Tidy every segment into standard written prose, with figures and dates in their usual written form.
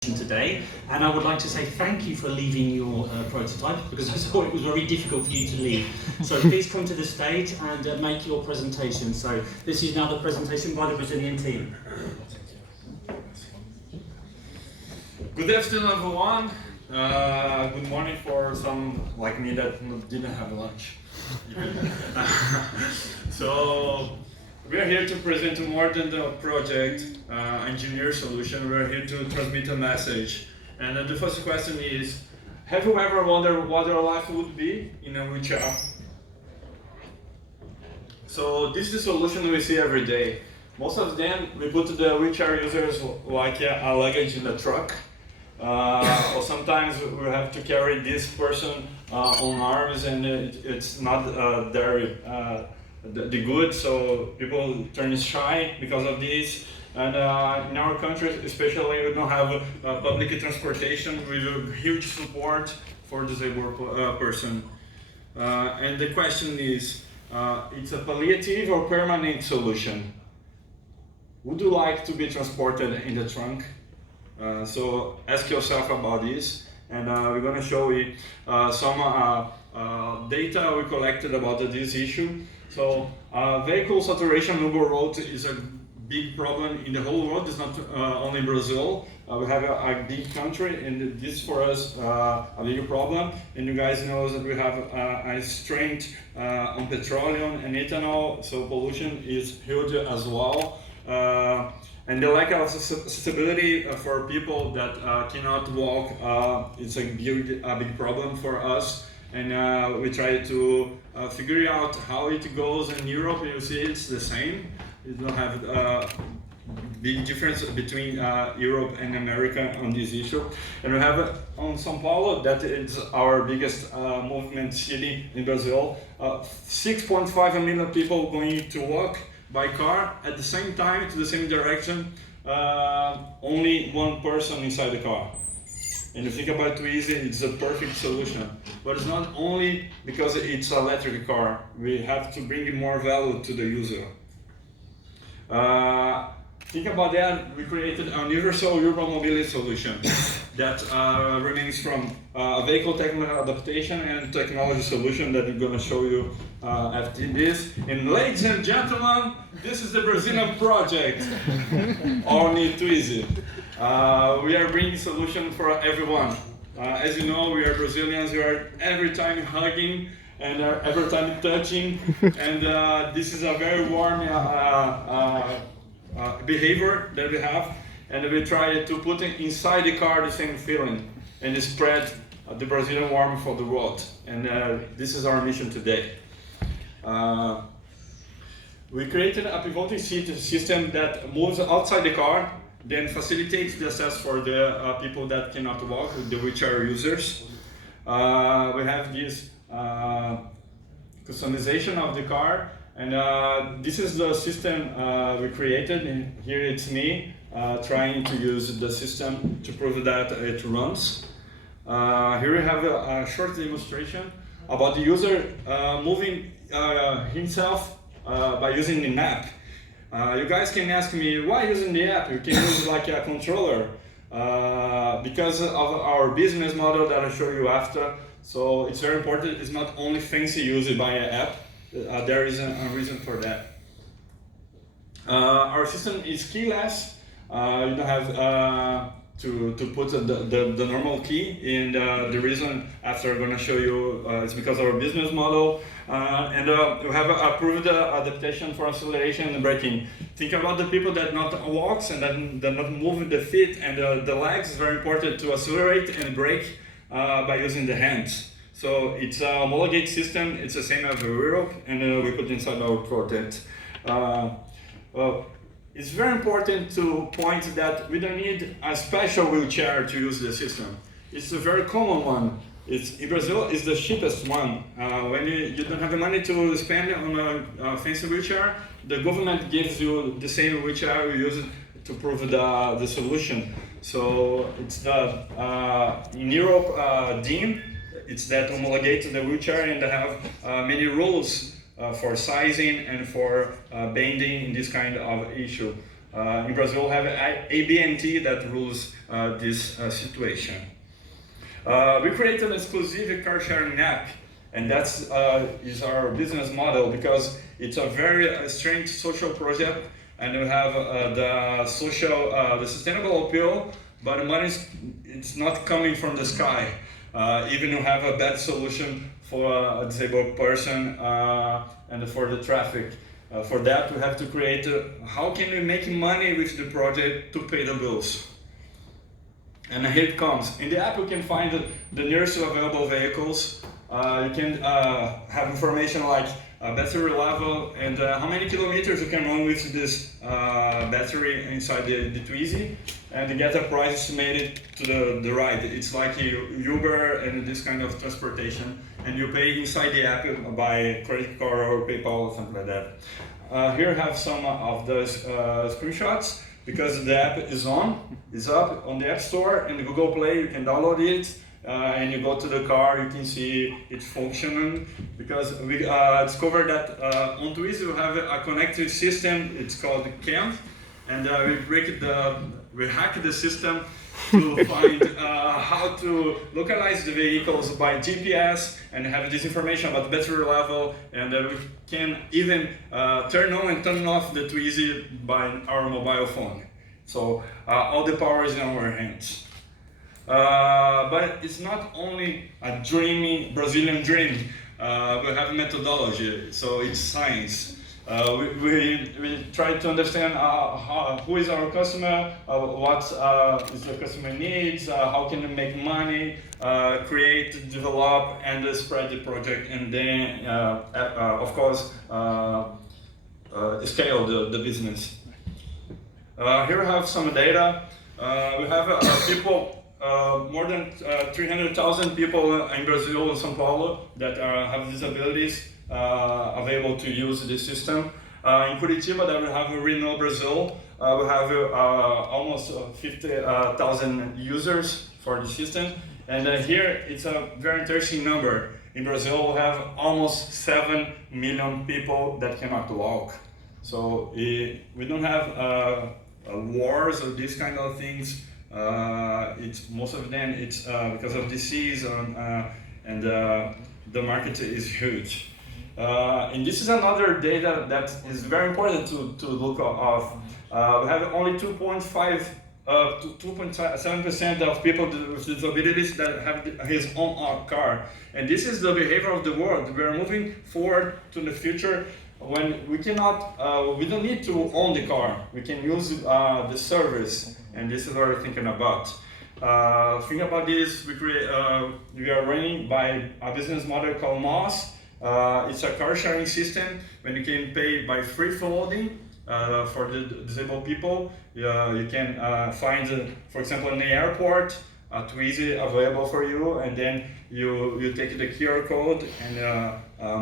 today, and I would like to say thank you for leaving your prototype, because I saw it was very difficult for you to leave. So please come to the stage and make your presentation. So this is now the presentation by the Brazilian team. Good afternoon, everyone. Good morning for some like me that didn't have lunch. So we are here to present more than the project engineer solution. We are here to transmit a message. And the first question is, have you ever wondered what your life would be in a wheelchair? So this is the solution we see every day. Most of them, we put the wheelchair users like a luggage in the truck. Or sometimes we have to carry this person on arms, and it's not very the good, so people turn shy because of this. And in our country, especially, we don't have public transportation with a huge support for disabled person. And the question is, it's a palliative or permanent solution? Would you like to be transported in the trunk? So ask yourself about this, and we're going to show you some data we collected about this issue. So vehicle saturation on the road is a big problem in the whole world. It's not only Brazil. We have a big country, and this for us a big problem. And you guys know that we have a strength on petroleum and ethanol, so pollution is huge as well. And the lack of accessibility for people that cannot walk is a big problem for us. And we try to figure out how it goes in Europe. You see it's the same. You don't have big difference between Europe and America on this issue. And we have on São Paulo, that is our biggest movement city in Brazil, 6.5 million people going to walk by car at the same time, to the same direction, only one person inside the car. And you think about Twizy, it's a perfect solution. But it's not only because it's an electric car. We have to bring more value to the user. Think about that, we created a universal urban mobility solution that remains from vehicle technical adaptation and technology solution that we're going to show you after this. And ladies and gentlemen, this is the Brazilian project, Ornitwizy. We are bringing solution for everyone. As you know, we are Brazilians, we are every time hugging and every time touching, and this is a very warm behavior that we have, and we try to put inside the car the same feeling and spread the Brazilian warmth for the world. And this is our mission today. We created a pivoting seat system that moves outside the car, then facilitates the access for the people that cannot walk, the wheelchair users. We have this customization of the car, and this is the system we created. And here it's me trying to use the system to prove that it runs. Here we have a short demonstration about the user moving himself by using the app. You guys can ask me, why using the app? You can use like a controller because of our business model that I'll show you after. So it's very important. It's not only fancy used by an app. There is a reason for that. Our system is keyless. You don't have to put the normal key, and the reason after I'm going to show you is because of our business model. And we have approved adaptation for acceleration and braking. Think about the people that not walks and that not move the feet and the legs. It's very important to accelerate and brake by using the hands. So it's a homologate system. It's the same as Europe, and we put inside our project. It's very important to point that we don't need a special wheelchair to use the system. It's a very common one. In Brazil, it's the cheapest one. When you don't have the money to spend on a fancy wheelchair, the government gives you the same wheelchair you use to prove the solution. So it's the in Europe DIN. It's that homologate the wheelchair, and they have many rules for sizing and for bending in this kind of issue. In Brazil, we have ABNT that rules this situation. We created an exclusive car sharing app, and that's is our business model, because it's a very strange social project, and we have the sustainable appeal, but the money it's not coming from the sky. Even we have a bad solution for a disabled person and for the traffic. For that, we have to create how can we make money with the project to pay the bills. And here it comes. In the app, you can find the nearest available vehicles. You can have information like battery level and how many kilometers you can run with this battery inside the Twizy, and get a price estimated to the ride. It's like Uber and this kind of transportation, and you pay inside the app by credit card or PayPal or something like that. Here I have some of those screenshots, because the app is up on the App Store and Google Play. You can download it, and you go to the car, you can see it's functioning, because we discovered that on Twizy we have a connected system. It's called CAM, and we hack the system to find how to localize the vehicles by GPS and have this information about battery level, and we can even turn on and turn off the Twizy by our mobile phone. So all the power is in our hands. But it's not only a dreamy Brazilian dream. We have methodology, so it's science. We try to understand who is our customer, what is the customer needs, how can we make money, create, develop, and spread the project, and then, of course, scale the business. Here we have some data. We have people, more than 300,000 people in Brazil and São Paulo that have disabilities available to use this system. In Curitiba, that we have Renault Brazil, we have almost 50,000 users for the system. And here it's a very interesting number. In Brazil, we have almost 7 million people that cannot walk. So we don't have wars or these kind of things. It's most of them it's because of disease, and the market is huge. And this is another data that is very important to look off. We have only 2.5 to 2.7% of people with disabilities that have his own car. And this is the behavior of the world. We are moving forward to the future when we cannot, we don't need to own the car. We can use the service, and this is what we're thinking about. Think about this, we are running by a business model called MOS. It's a car sharing system when you can pay by free floating for the disabled people. You can find, for example, in the airport, a Twizy available for you, and then you take the QR code and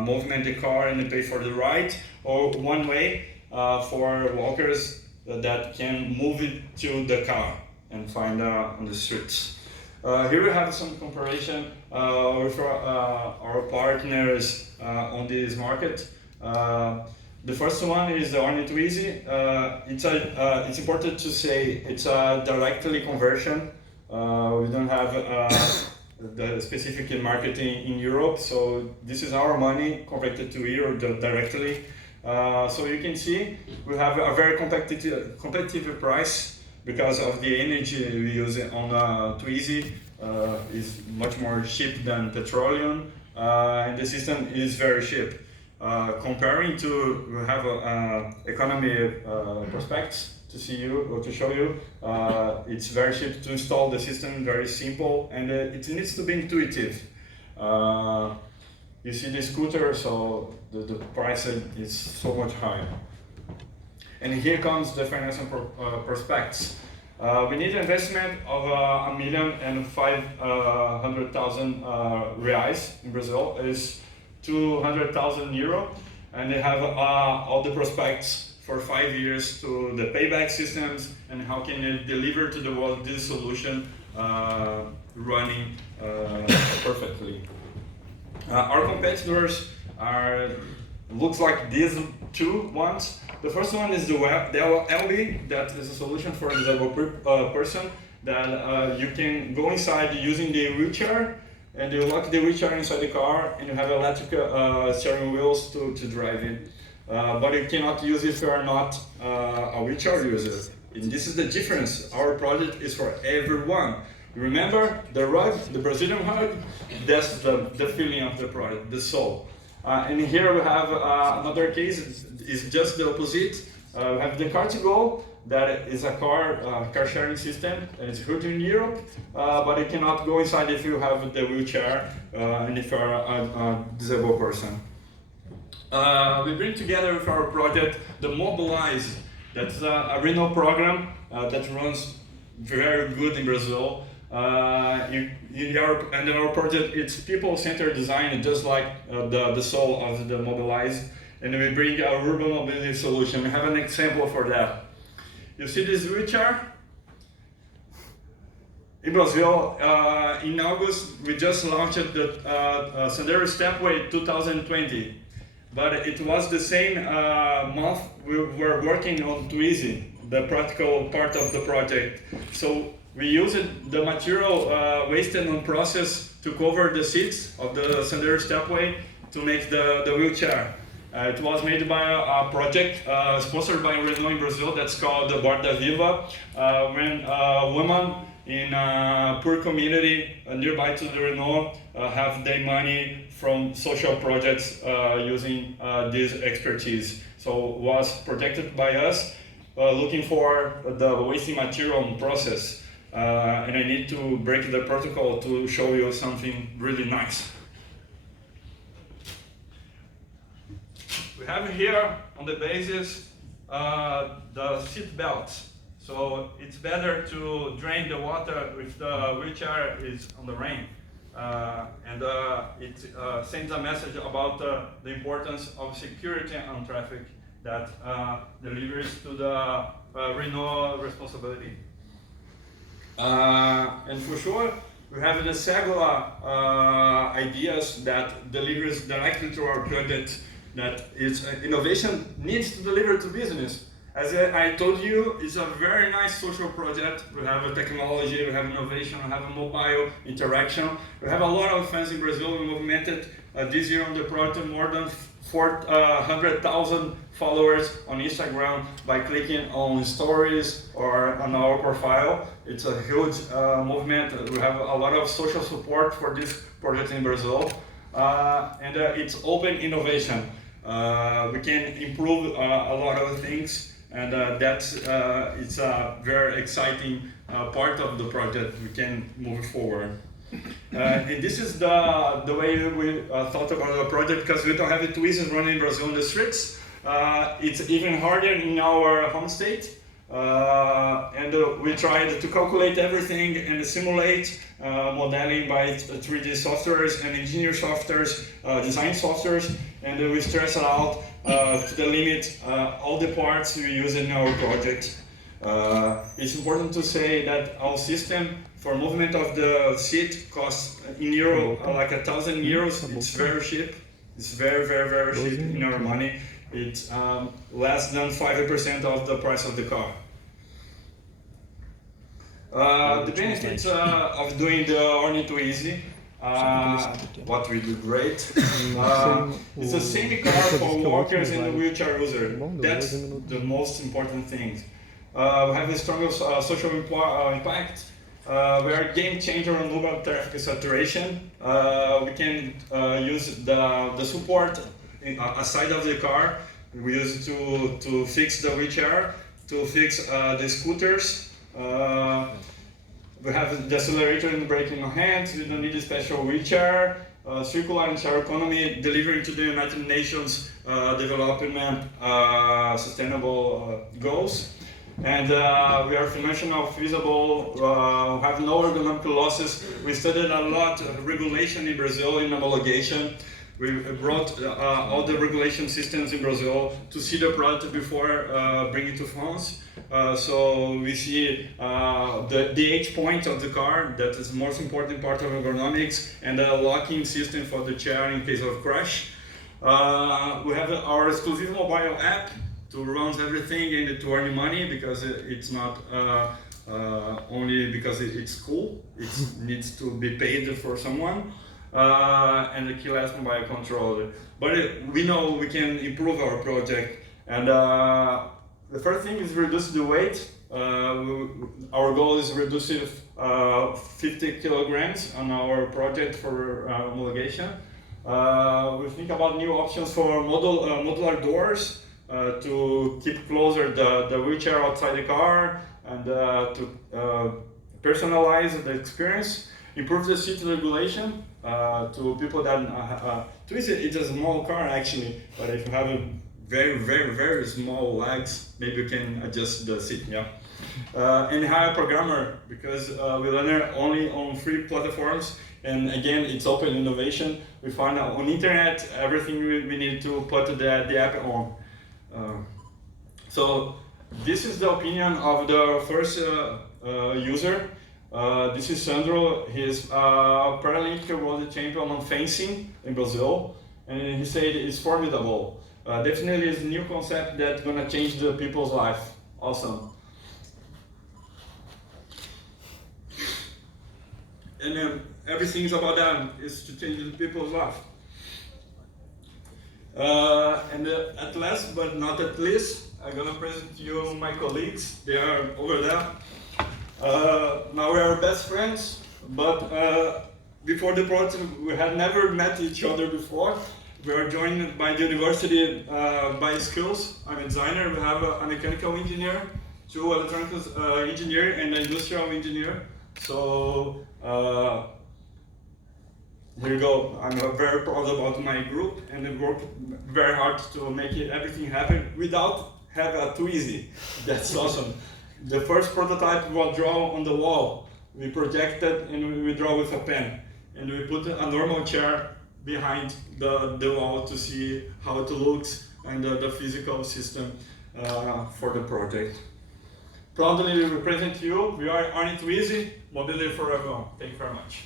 movement the car and pay for the ride, or one way for walkers that can move it to the car and find on the streets. Here we have some comparison with our partners on this market. The first one is the Ornitwizy. It's important to say it's a directly conversion. We don't have the specific marketing in Europe, so this is our money converted to euro directly. So you can see we have a very competitive price because of the energy we use on Twizy. Is much more cheap than petroleum, and the system is very cheap. Comparing to, we have economy prospects to show you. It's very cheap to install the system, very simple, and it needs to be intuitive. You see the scooter, so the price is so much higher. And here comes the financial prospects. We need an investment of 1,500,000 reais in Brazil, is 200,000 euro, and they have all the prospects for 5 years to the payback systems and how can you deliver to the world this solution running perfectly. Our competitors are looks like these two ones. The first one is the LB, that is a solution for a disabled person that you can go inside using the wheelchair, and you lock the wheelchair inside the car, and you have electric steering wheels to drive it. But you cannot use it if you are not a wheelchair user. And this is the difference. Our project is for everyone. Remember the rug, the Brazilian rug? That's the feeling of the product, the soul. And here we have another case. It's just the opposite. We have the Car2Go, that is a car sharing system, and it's huge in Europe, but you cannot go inside if you have the wheelchair and if you are a disabled person. We bring together with our project the Mobilize. That's a Renault program that runs very good in Brazil. In our project, it's people-centered design, just like the soul of the Mobilize. And we bring a urban mobility solution. We have an example for that. You see this wheelchair? In Brazil, in August, we just launched the Sendero Stepway 2020. But it was the same month we were working on Twizy, the practical part of the project. So we used the material wasted on process to cover the seats of the Sendero Stepway to make the wheelchair. It was made by a project sponsored by Renault in Brazil that's called the Borda Viva, when women in a poor community nearby to the Renault have their money from social projects using this expertise. So it was protected by us, looking for the wasting material process. And I need to break the protocol to show you something really nice. We have here on the basis the seat belts. So it's better to drain the water if the wheelchair is on the rain. And it sends a message about the importance of security on traffic that delivers to the Renault responsibility. And for sure, we have the Segula ideas that delivers directly to our project, that is innovation needs to deliver to business. As I told you, it's a very nice social project. We have a technology, we have innovation, we have a mobile interaction. We have a lot of fans in Brazil. We movimented this year on the project more than 400,000 followers on Instagram by clicking on stories or on our profile. It's a huge movement. We have a lot of social support for this project in Brazil. And it's open innovation. We can improve a lot of things, and it's a very exciting part of the project. We can move forward. And this is the way we thought about the project, because we don't have the Twizy running in Brazil in the streets. It's even harder in our home state. And we tried to calculate everything and simulate modeling by 3D softwares and engineer softwares, design softwares, and we stress it out to the limit all the parts we use in our project. It's important to say that our system for movement of the seat costs in euro like 1,000 euros. It's very cheap. It's very cheap in our money. It's less than 5% of the price of the car. The benefits of doing the Ornitwizy, what we do great. It's the same car for walkers and wheelchair users. That's the most important thing. We have a strong social impact. We are a game changer on urban traffic saturation. We can use the support aside of the car. We use it to fix the wheelchair, to fix the scooters. We have the accelerator and braking on hand. We don't need a special wheelchair. Circular and share economy, delivering to the United Nations Development Sustainable Goals. And we are financially feasible, have no ergonomic losses. We studied a lot of regulation in Brazil in homologation. We brought all the regulation systems in Brazil to see the product before bringing it to France. So we see the H point of the car, that is the most important part of ergonomics, and the locking system for the chair in case of crash. We have our exclusive mobile app to run everything and to earn money, because it's not only because it's cool, it needs to be paid for someone. And the keyless mobile controller. But we know we can improve our project, and the first thing is reduce the weight. Our goal is reduce 50 kilograms on our project for homologation. We think about new options for modular doors to keep closer the wheelchair outside the car, and to personalize the experience. Improve the seat regulation to people that Twizy, it's a small car actually, but if you have a very small legs, maybe you can adjust the seat. Yeah. And hire a programmer, because we learn only on free platforms, and again it's open innovation. We find on internet everything we need to put the app on. So this is the opinion of the first user. This is Sandro. He's Paralympic world champion on fencing in Brazil, and he said it's formidable. Definitely is a new concept that's gonna change the people's life. Awesome. And everything's about them, is to change the people's life. And at last but not at least, I'm gonna present to you my colleagues. They are over there. Now we are best friends, but before the project we had never met each other before. We are joined by the university by skills. I'm a designer. We have a mechanical engineer, 2 electronics engineer, and an industrial engineer. So here you go. I'm very proud about my group, and I work very hard to make everything happen without having a Twizy. That's awesome. The first prototype was drawn on the wall. We projected and we draw with a pen. And we put a normal chair behind the wall to see how it looks, and the physical system for the project. Proudly we present you. We are Ornitwizy, mobility for everyone. Thank you very much.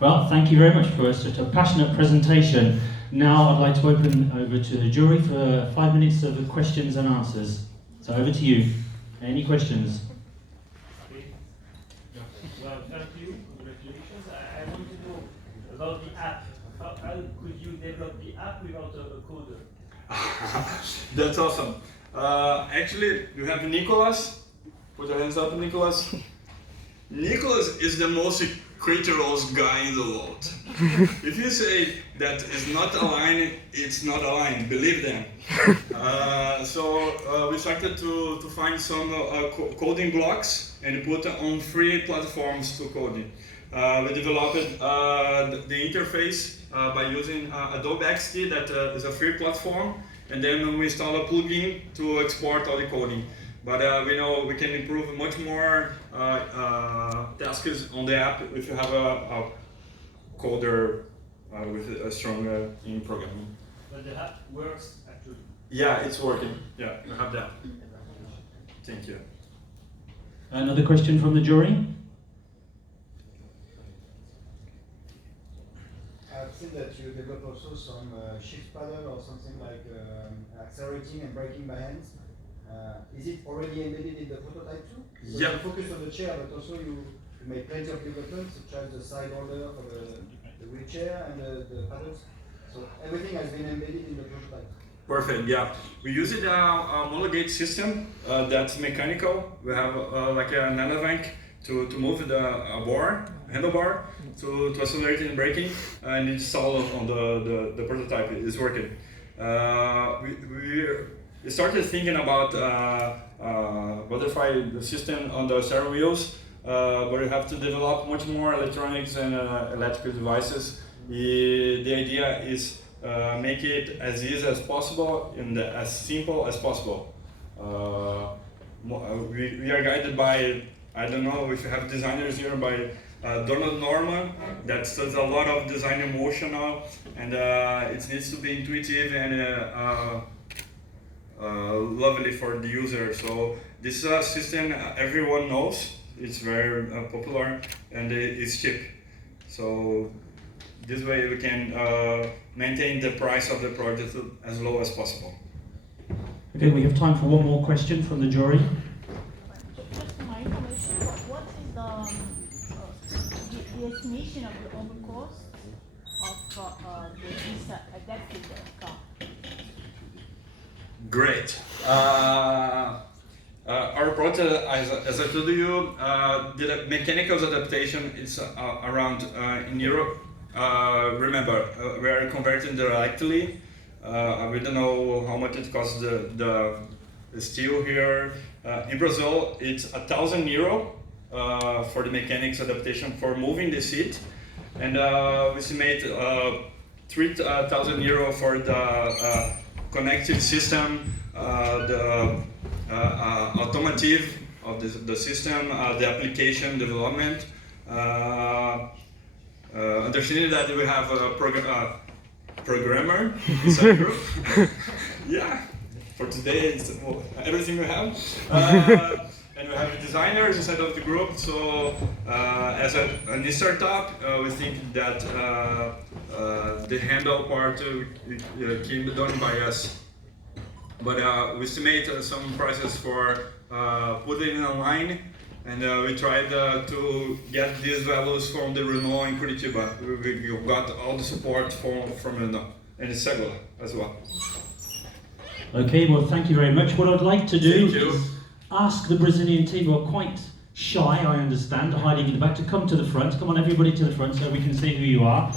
Well, thank you very much for such a passionate presentation. Now I'd like to open over to the jury for 5 minutes of questions and answers. So over to you. Any questions? Well, thank you. Congratulations. I want to know about the app. How could you develop the app without a coder? That's awesome. Actually, you have Nicolas. Put your hands up, Nicolas. Nicolas is the most creaturous guy in the world. If you say that is not aligned, it's not aligned. Believe them. So we started to find some coding blocks and put on free platforms to coding. We developed the interface by using Adobe XD, that is a free platform, and then we install a plugin to export all the coding. But we know we can improve much more tasks on the app if you have a coder with a strong in programming. But the app works actually. Yeah, it's working. Yeah, you have that. Thank you. Another question from the jury? I've seen that you develop also some shift paddle or something like accelerating and braking by hands. Is it already embedded in the prototype too? So Yeah. you focus on the chair, but also you made plenty of development, such as the side order for the wheelchair and the paddles. So everything has been embedded in the prototype. Perfect. Yeah, we use it a homologate system that's mechanical. We have like an elevator to move the handlebar to accelerate and braking, and it's all on the prototype. It's working. We started thinking about modify the system on the steering wheels, but we have to develop much more electronics and electrical devices. The idea is make it as easy as possible and as simple as possible. We are guided by, I don't know if you have designers here, by Donald Norman, that studies a lot of design emotional, and it needs to be intuitive and lovely for the user. So this system everyone knows. It's very popular and it's cheap. So this way we can maintain the price of the project as low as possible. Okay, we have time for one more question from the jury. Just for my information, what is the estimation of the overall cost of this adapted car? Great. Our project, as I told you, the mechanical adaptation is around in Europe. Remember, we are converting directly. We don't know how much it costs the steel here. In Brazil, it's €1,000 for the mechanics adaptation for moving the seat, and we estimate €3,000 for the connective system, the automotive of the system, the application development. Understanding that we have a programmer inside group. Yeah, for today it's everything we have. And we have designers inside of the group. So as a new startup, we think that the handle part can be done by us. But we estimate some prices for putting it online, and we tried to get these values from the Renault in Curitiba. We got all the support from Renault and Segula as well. Okay, well, thank you very much. What I'd like to do Thank you. is ask the Brazilian team, who are quite shy, I understand, hiding in the back, to come to the front. Come on, everybody to the front so we can see who you are.